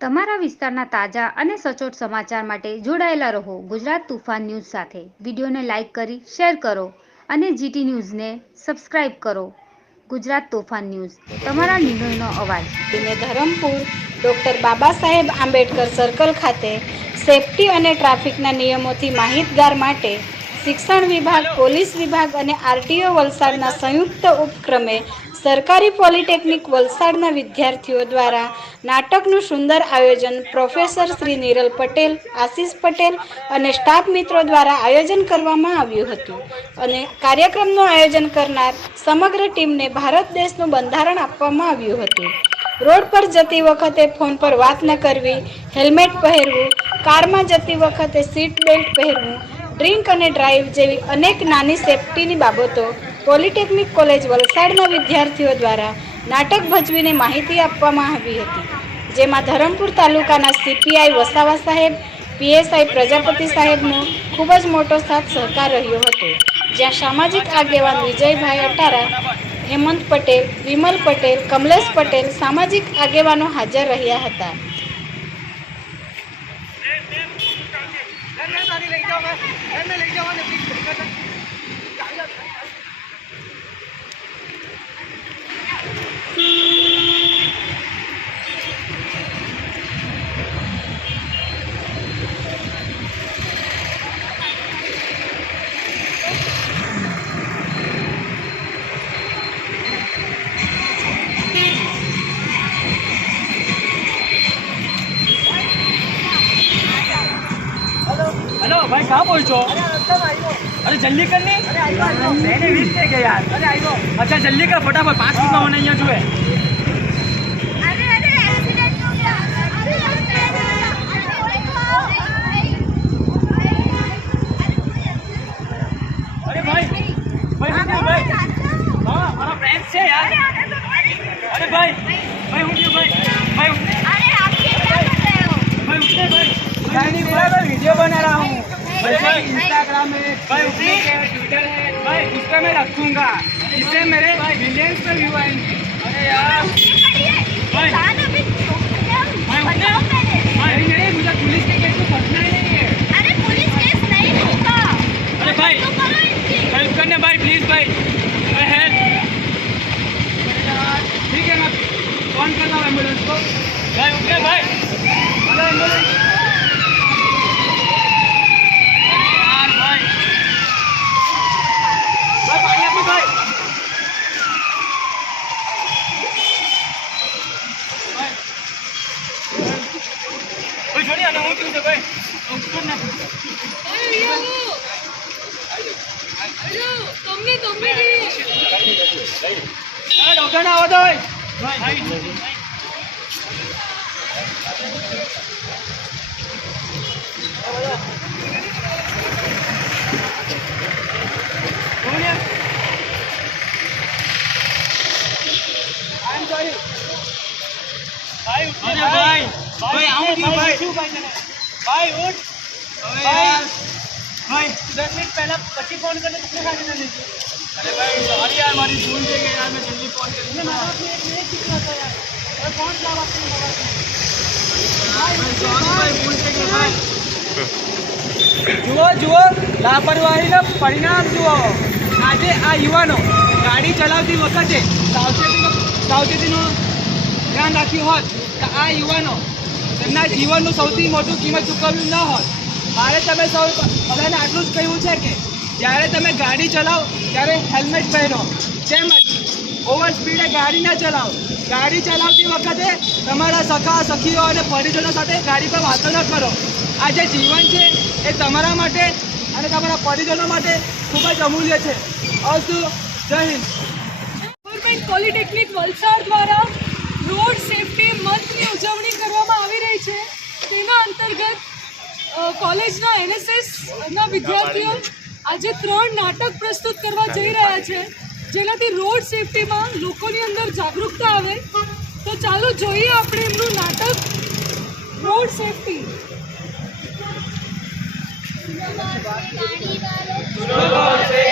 તમારા વિસ્તારના તાજા અને સચોટ સમાચાર માટે જોડાયેલા રહો ગુજરાત તુફાન ન્યૂઝ સાથે। વિડીયોને લાઇક કરી શેર કરો અને જીટી ન્યૂઝને સબસ્ક્રાઇબ કરો। ગુજરાત તોફાન ન્યૂઝ તમારા નિર્ણયનો અવાજ। ધરમપુર ડૉક્ટર બાબા સાહેબ આંબેડકર સર્કલ ખાતે સેફટી અને ટ્રાફિકના નિયમોથી માહિતગાર માટે શિક્ષણ વિભાગ, પોલીસ વિભાગ અને આરટીઓ વલસાડના સંયુક્ત ઉપક્રમે સરકારી પોલિટેકનિક વલસાડના વિદ્યાર્થીઓ દ્વારા નાટકનું સુંદર આયોજન પ્રોફેસર શ્રી નીરલ પટેલ, આશીષ પટેલ અને સ્ટાફ મિત્રો દ્વારા આયોજન કરવામાં આવ્યું હતું અને કાર્યક્રમનું આયોજન કરનાર સમગ્ર ટીમને ભારત દેશનું બંધારણ આપવામાં આવ્યું હતું। રોડ પર જતી વખતે ફોન પર વાત ન કરવી, હેલ્મેટ પહેરવું, કારમાં જતી વખતે સીટ બેલ્ટ પહેરવું, ડ્રિંક અને ડ્રાઈવ જેવી અનેક નાની સેફટીની બાબતો પોલિટેકનિક કોલેજ વલસાડના વિદ્યાર્થીઓ દ્વારા નાટક ભજવીને માહિતી આપવામાં આવી હતી, જેમાં ધરમપુર તાલુકાના સીપીઆઈ વસાવા સાહેબ, પીએસઆઈ પ્રજાપતિ સાહેબનો ખૂબ જ મોટો સાથ સહકાર રહ્યો હતો, જ્યાં સામાજિક આગેવાન વિજયભાઈ અટારા, હેમંત પટેલ, વિમલ પટેલ, કમલેશ પટેલ સામાજિક આગેવાનો હાજર રહ્યા હતા। हेलो भाई, कहाँ पहुँचो? अरे जल्दी करनी। मैंने 20 थे क्या यार? अच्छा जल्दी कर फटाफट, 5 मिनट में होने यहाँ जो है। अरे भाई भाई हाँ हमारा फ्रेंड्स है यार। अरे भाई भाई उठिए भाई भाई भाई वीडियो बना रहा हूँ भाई, इंस्टाग्राम है, भाई ट्विटर है भाई, उस पर मैं रखूँगा, इससे मेरे मिलियंस पे व्यू आएंगे। अरे यार भाई भाई नहीं, मुझे पुलिस के केस में फंसना ही नहीं है। अरे पुलिस केस नहीं होगा। अरे भाई हेल्प करने भाई, प्लीज भाई हेल्प। ठीक है मैं फोन करता हूँ एम्बुलेंस को। भाई उठिए भाई, हेलो एम्बुलेंस। छोड़िए ना, ऊँच से भाई ऊपर ना। डॉक्टर ना आवाज भाई अरे भाई भाई आऊँ क्यों भाई भाई उठ भाई भाई 10 मिनट पहले पच्ची फोन करने कितने खाने देने थे। अरे भाई सॉरी यार, हमारी भूल गई यार, मैं जल्दी फोन कर दूँगा। मैं किस रहा था यार, अरे कौन सा बात नहीं होगा भाई, सॉरी भाई भूल गए भाई। जुओ जुओ लापरवाहीना परिणाम जुओ। આજે આ યુવાનો ગાડી ચલાવતી વખતે સાવચેતીનું ધ્યાન રાખ્યું હોત તો આ યુવાનો તેમના જીવનનું સૌથી મોટું કિંમત ચૂકવ્યું ન હોત। મારે તમે સૌ બધાને આટલું જ કહેવું છે કે જ્યારે તમે ગાડી ચલાવો ત્યારે હેલ્મેટ પહેરો, તેમજ ઓવર સ્પીડે ગાડી ન ચલાવો। ગાડી ચલાવતી વખતે તમારા સખા સખીઓ અને પરિજનો સાથે ગાડી પર વાતો ન કરો। આ જે જીવન છે એ તમારા માટે અને તમારા પરિજનો માટે ખૂબ જ અમૂલ્ય છે। અસ્તુ, જય હિન્દ। ગવર્મેન્ટ પોલિટેકનિક વલસાડ દ્વારા રોડ સેફટી મંથની ઉજવણી કરવામાં આવી રહી છે। તેના અંતર્ગત કોલેજના એનએસએસના વિદ્યાર્થીઓ આજે 3 નાટક પ્રસ્તુત કરવા જઈ રહ્યા છે, જેનાથી રોડ સેફટીમાં લોકોની અંદર જાગૃતતા આવે। તો ચાલો જોઈએ આપણે એમનું નાટક રોડ સેફટી।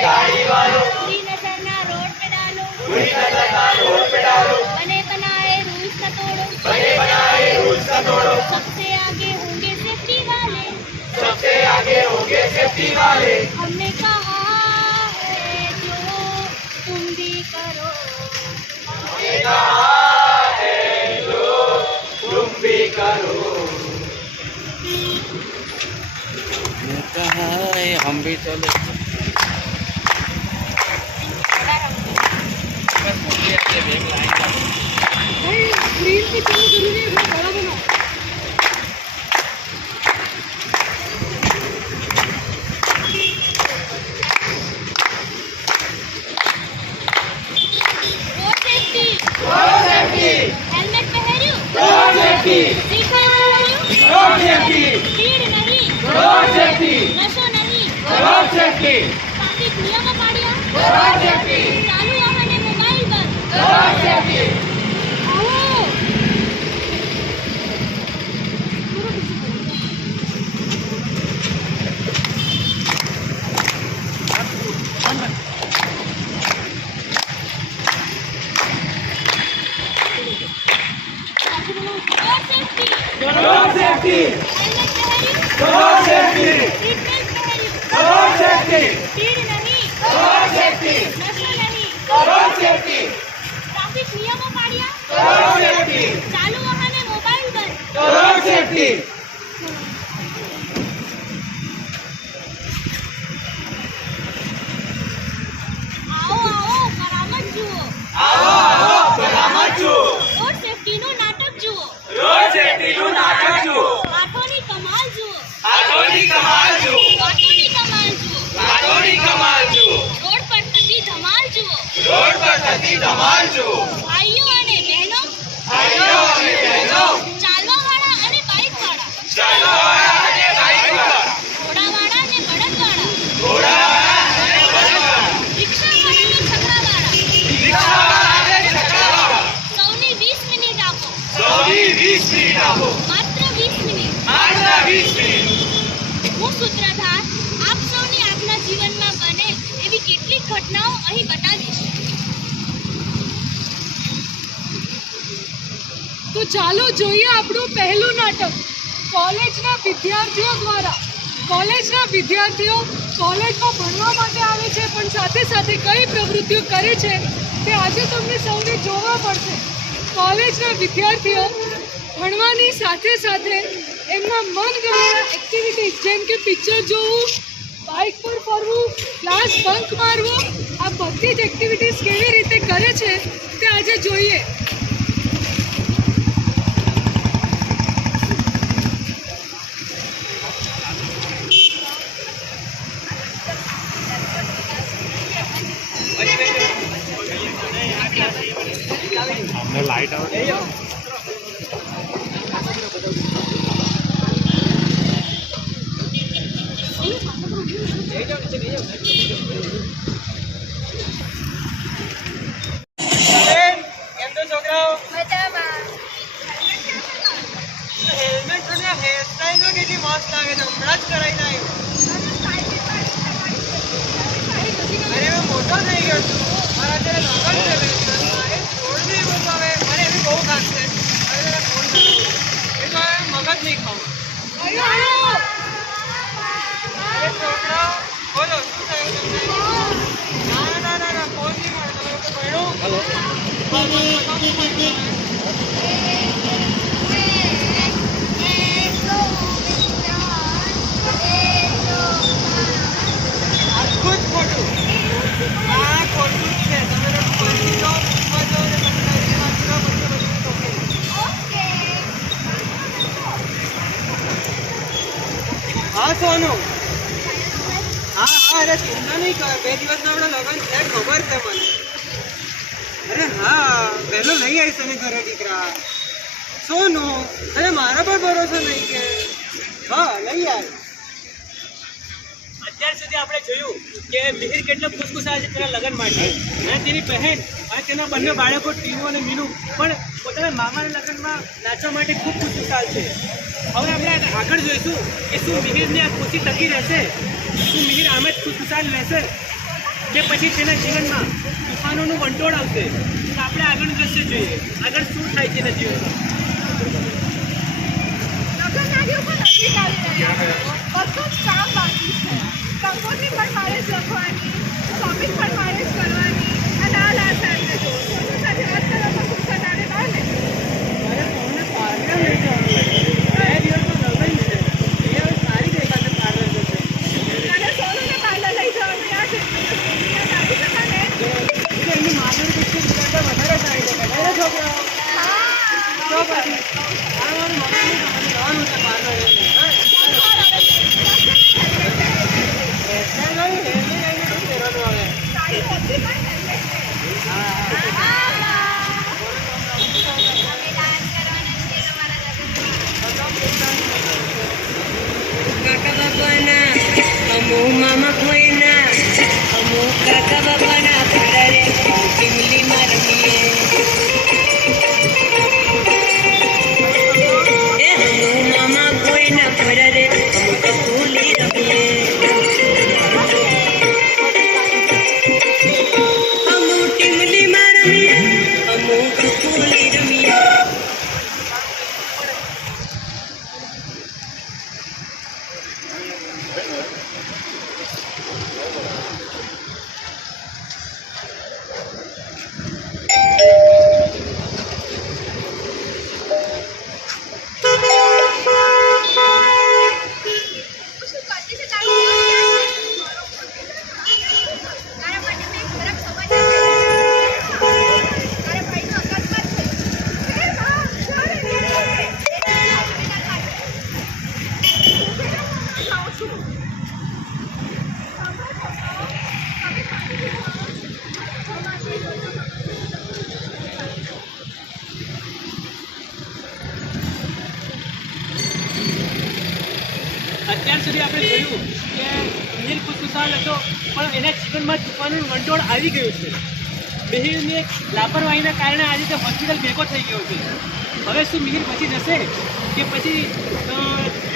गाड़ी वालों बुरी नजर ना रोड पे डालो, बने बनाए रूल्स का तोड़ो। सबसे आगे होंगे सेफ्टी वाले, सबसे आगे होंगे सेफ्टी वाले। हमने कहा है जो तुम भी करो, हमने कहा है जो तुम भी करो। हम भी चले। भाई स्क्रीन पे चलना जरूरी है, थोड़ा बड़ा बनाओ। Road safety, road safety, helmet पहनो, रोड सेफ्टी, सीट बेल्ट पहनो, रोड सेफ्टी, स्पीड नहीं, रोड सेफ्टी, नशो नहीं, रोड सेफ्टी, ટ્રાફિક નિયમો પાડ્યા, रोड सेफ्टी, ચાલુ વાહને મોબાઈલ બંધ, रोड सेफ्टी। આવો road safety, road safety, helmet पहनो, रोड सेफ्टी, सीट बेल्ट पहनो, रोड सेफ्टी, સ્પીડ નહીં, रोड सेफ्टी, નશો નહીં, रोड सेफ्टी, ટ્રાફિક નિયમો પાડ્યા, रोड सेफ्टी, ચાલુ વાહને મોબાઈલ બંધ, रोड सेफ्टी। આવો આવો કરામત જુઓ, आओ आओ बरामद जुओ, રોડ સેફ્ટીનું નાટક જુઓ, रोड सेफ्टी નું નાટક જુઓ, કાઠોની કમાલ જુઓ, હાથોની કમાલ જુઓ, કાઠોની કમાલ જુઓ, હાથોની કમાલ જુઓ, રોડ પર થતી ધમાલ જુઓ, રોડ પર થતી ધમાલ જુઓ, ભાઈઓ અને બહેનો, ભાઈઓ અને બહેનો, ચાલવાવાળા અને બાઇકવાળા, ચાલવાવાળા અને બાઇકવાળા, ઘોડાવાળા અને બળદવાળા, ઘોડાવાળા અને બળદવાળા, રિક્ષાવાળા અને છકડાવાળા, રિક્ષાવાળા અને છકડાવાળા, સૌને 20 મિનિટ આપો, સૌની 20 મિનિટ આપો, માત્ર 20 મિનિટ. માત્ર 20 મિનિટ। હું સૂત્રધાર આપ સૌની આપના જીવનમાં બને એવી કેટલીક ઘટનાઓ અહીં બતાવીશ. તો ચાલો જોઈએ આપણું પહેલું નાટક કોલેજના વિદ્યાર્થીઓ દ્વારા. કોલેજના વિદ્યાર્થીઓ કોલેજમાં ભણવા માટે આવે છે, પણ સાથે સાથે કઈ પ્રવૃત્તિઓ કરે છે તે આજે તમને સૌને જોવા પડશે. કોલેજના વિદ્યાર્થીઓ ભણવાની સાથે સાથે એમના મનગમતા એક્ટિવિટીઝ જેમ કે પિક્ચર જોવું, બાઇક પર ફરવું, ક્લાસ બંક મારવો, આ બધી જ એક્ટિવિટીઝ કેવી રીતે કરે છે તે આજે જોઈએ. કેમ તો છોકરાઓ? હેલ્મેટ અને હેરસ્ટાઈલ તો કેટલી મસ્ત લાગે છે, હમણાં જ કરાવીને આવ્યો. અરે હું મોટો થઈ ગયો છું, મારા અત્યારે લગન છે બે દિવસ, મારે છોડ દેવું તો હવે મને એવી બહુ ખાસ છે. હવે તને ફોન કરાવું એ તો હવે મગજ નહીં ખાવું. અરે છોકરાઓ બોલો શું થયું તમને? ના ના ના ના ફોન નહીં મળે, તમે લોકો ભણ્યું? આખું જ ખોટું. આ ખોટું જ છે. તમે લોકો ભણી લો, ઉભા જાઓ ને તમે લાઈનની વાત કરો, પછી બધું ટોકે. હા સોનું. હા હા અરે ચિંતા નહીં કર, 2 દિવસના આપણા લગ્ન છે, ખબર છે મને. અરે હા પહેલો લઈ આવીશ તને ઘરે દીકરા. સોનું અરે મારા પર ભરોસો નહીં કે હા લઈ આવ. અત્યાર સુધી આપણે જોયું કે મિહિર કેટલો ખુશખુશાલ છે તેના લગ્ન માટે, અને તેની બહેન અને તેના બંને બાળકો ટીનુ અને મીનુ પણ પોતાના મામાના લગ્નમાં નાચવા માટે ખૂબ ખુશખુશાલ છે. હવે આપણે આગળ જોઈશું કે શું મિહિરની આ ખુશી ટકી રહેશે, શું મિહિર આમ જ ખુશખુશાલ રહેશે કે પછી તેના જીવનમાં તૂફાનોનું વંટોળ આવશે. તો આપણે આગળનું દ્રશ્ય જોઈએ, આગળ શું થાય છે એના જીવનમાં. બધું જ કામ બાકી છે. રંગોળી પણ મારે જ લખવાની, શોપિંગ પણ મારે જ કરવાની, અને આ લાસ્ટ ટાઈમને જો સોનું સાથે વાત કરવામાં ફુરસત આવે ના ને. અરે સોને પાર્લર લઈ જવાનું છે. 2 દિવસમાં લગ્ન છે. એ હવે સારી દેખાશે પાર્લર જશે. અને સોનુને પાર્લર લઈ જવાનું યાદ છે. આવી શકા ને? એમની માધુરી દીક્ષિત કરતાં વધારે સારી દેખાય ને છોકરાઓ? તો પછી આ મારું મગજનું જવાનું છે પાર્લર એટલે. સાડી હોતી પણ હેલ્મેટ કાકા બાપાના અમુ મામા કોઈના અમુ કાકા બાપાના ફરારે ચીમલીમાં રમીએ એ અમુ મામા કોઈના ફરારે અમુ કપૂલી રમીએ અમુ ટીમલીમાં રમીએ અમુ કપૂલી રમીએ શું કરતી છે તારું જીવન તારા માટે મેં ખરાબ સમાચાર તારા ભાઈનો અકસ્માત થયો. હે માં, ચાલે ને. ખાઉં છું. અત્યાર સુધી આપણે જોયું કે મિહિર ખુશખુશાલ હતો, પણ એના જીવનમાં તૂફાનનું વંટોળ આવી ગયું છે. મિહિરની લાપરવાહીના કારણે આજે તે હોસ્પિટલ ભેગો થઈ ગયો છે. હવે શું મિહિર પછી જશે કે પછી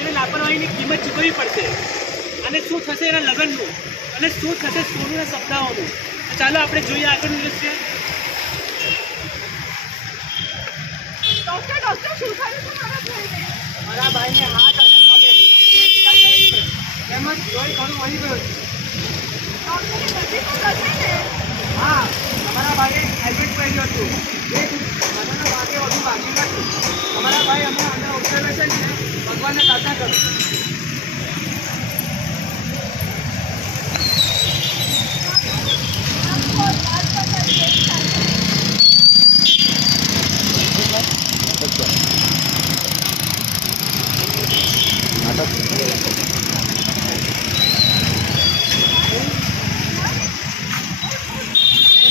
એને લાપરવાહીની કિંમત ચૂકવવી પડશે? અને શું થશે એના લગ્નનું, અને શું થશે સોનુના સપનાઓનું? તો ચાલો આપણે જોઈએ આગળનું દ્રશ્ય. ડોક્ટર શું થયું છે મારા ભાઈને? મારા ભાઈને હાથ અને પગે ઈજા થઈ છે. તેમજ લોહી ઘણું વહી ગયું છે. ડોક્ટરે બધી તો લખે ને. હા, તમારા ભાઈએ હેલ્મેટ પહેર્યું હતું. એ બધાના ભાગે વધુ બાકી નથી. તમારા ભાઈ હમણાં અંદર ઓબ્ઝર્વેશન છે. ભગવાનને પ્રાર્થના કરો.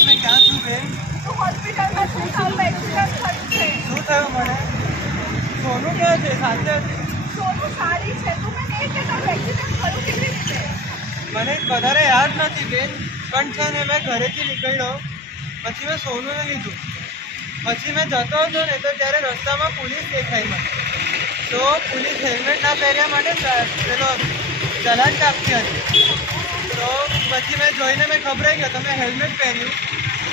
મેં ક્યાં છું બેન? તો હોસ્પિટલમાં શું થયું? એક્સિડન્ટ થયું છે. શું થયું મને? સોનું ક્યાં છે? સાથે હતી. સોનું સારી છે. તું મને એ કે તારું એક્સિડન્ટ થયું કેવી રીતે? મને વધારે યાદ નથી બેન, પણ છે ને મેં ઘરેથી નીકળ્યો, પછી મેં સોનુને લીધું. પછી મેં જતો હતો ને તો ત્યારે રસ્તામાં પોલીસ દેખાઈ મને. તો પોલીસ હેલ્મેટ ના પહેર્યા માટે પેલો ચલાન કાપતી હતી. તો પછી મેં જોઈને મેં ગભરાઈ ગયો, તો મેં હેલ્મેટ પહેર્યું.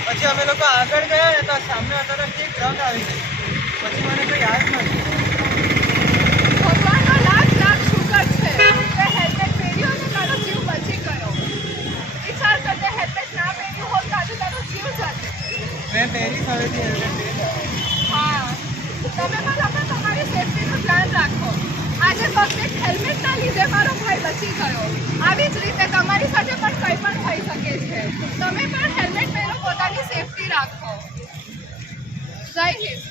પછી અમે લોકો આગળ ગયા ને તો સામે અચાનક એક ટ્રક આવી ગઈ. પછી મને કંઈ યાદ નથી. ભગવાનનો લાખ શુકર છે. તે હેલ્મેટ પહેર્યું અને તારો જીવ બચી ગયો. વિચાર કર, તે હેલ્મેટ ના પહેર્યું હોત તો આજે તારો જીવ જતે. મેં પહેરી હવેથી હેલ્મેટ પહેરી. હા, તમે પણ આપણે તમારી સેફટીનું ધ્યાન રાખો. આજે ફક્ત એક હેલ્મેટના લીધે મારો ભાઈ બચી ગયો. આવી જ રીતે તમારી સાથે પણ કંઈ પણ થઈ શકે છે. તમે પણ હેલ્મેટ પહેરો, પોતાની સેફટી રાખો. જય હિન્દ.